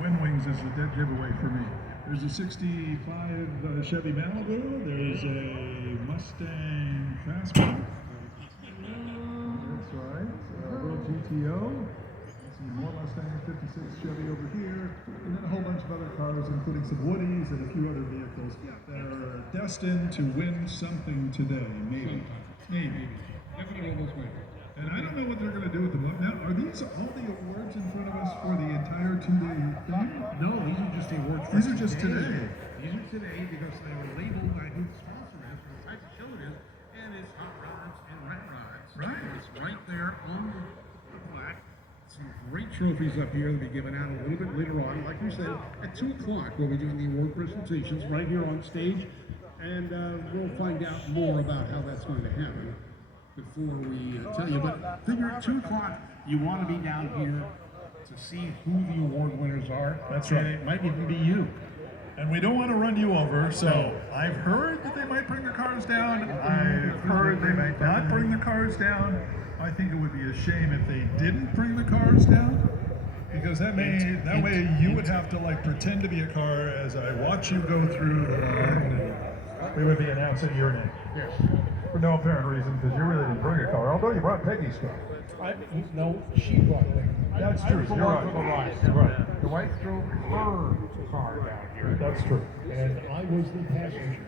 Wind Wings is a dead giveaway for me. There's a 65 Chevy Malibu. There's a Mustang Fastback. That's right. A little GTO. Some more Mustang 56 Chevy over here. And then a whole bunch of other cars, including some Woodies and a few other vehicles that are destined to win something today. Maybe. Maybe. Definitely on this way. And I don't know what they're going to do with them. Now, are these all the awards in front of us for the entire 2-day thing? No, these are just the awards. These are just today. These are today because they were labeled by who the sponsor is, or the type of show it is, and it's Hot Rods and Rat Rods. Right. It's right there on the plaque. Some great trophies up here that'll be given out a little bit later on. Like we said, at 2 o'clock we'll be doing the award presentations right here on stage, and we'll find out more about how that's going to happen before we tell you. But figure at 2 o'clock, you want to be down here to see who the award winners are. That's right. And it might even be you. And we don't want to run you over, so I've heard that they might bring the cars down. I've heard they might not bring the cars down. I think it would be a shame if they didn't bring the cars down, because that way you would have to like pretend to be a car as I watch you go through the line. We would be announcing your name. Yes. For no apparent reason, because you really didn't bring a car, although you brought Peggy's car. No, she brought it. That's true. You're right. Right. The wife drove her car down here. That's true. And I was the passenger.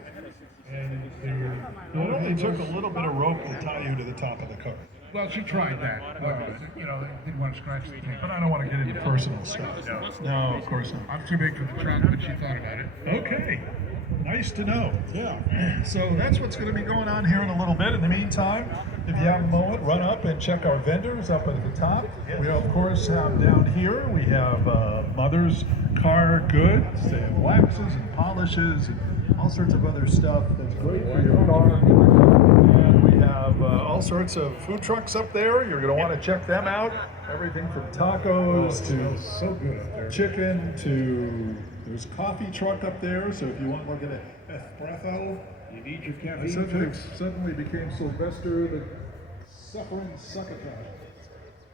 And It only took a little bit of rope to tie you to the top of the car. well, she tried that, but you know, they didn't want to scratch the thing. But I don't want to get into personal stuff. No, of course not. I'm too big for the truck, but she thought about it. Okay. Nice to know. Yeah. So that's what's going to be going on here in a little bit. In the meantime, if you have a moment, run up and check our vendors up at the top. We, of course, have down here, we have Mother's Car Goods. They have waxes and polishes and all sorts of other stuff that's great for your car. And we have all sorts of food trucks up there. You're going to want to check them out. Everything from tacos to So good up there. chicken to there's a coffee truck up there, so if you want to look at an espresso, You need your caffeine. suddenly became Sylvester the suffering succotash.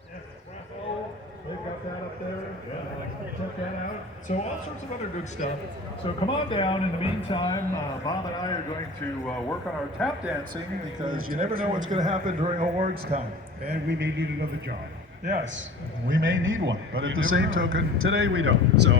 Espresso, they've got that up there. Yeah, check that out. So all sorts of other good stuff. So come on down. In the meantime, Bob and I are going to work on our tap dancing because you never know what's going to happen during awards time. And we may need another job. Yes, we may need one, but at the same token, today we don't. So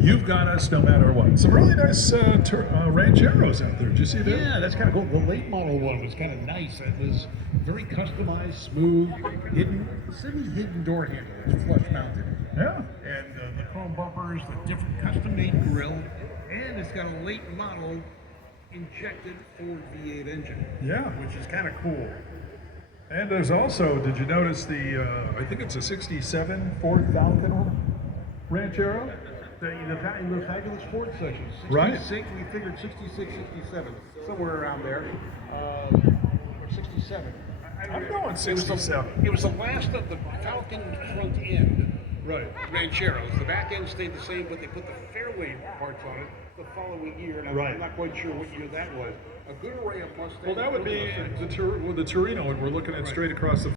you've got us no matter what. Some really nice rancheros out there. Did you see that? Yeah, that's kind of cool. The late model one was kind of nice. It was very customized, smooth, hidden door handle. It's flush mounted. Yeah. And the chrome bumpers, the different custom-made grill, and it's got a late model injected Ford V8 engine. Yeah. Which is kind of cool. And there's also, did you notice the, I think it's a 67 Ford Falcon Ranchero? The fabulous Ford section. 66, Right. We figured 66, 67, somewhere around there. Or 67. I'm going 67. It was the last of the Falcon front end Right. Rancheros. The back end stayed the same, but they put the fairway parts on it the following year. And Right. I'm not quite sure what year that was. A good array of Mustangs. Well, that would be the Torino, and we're looking at straight across the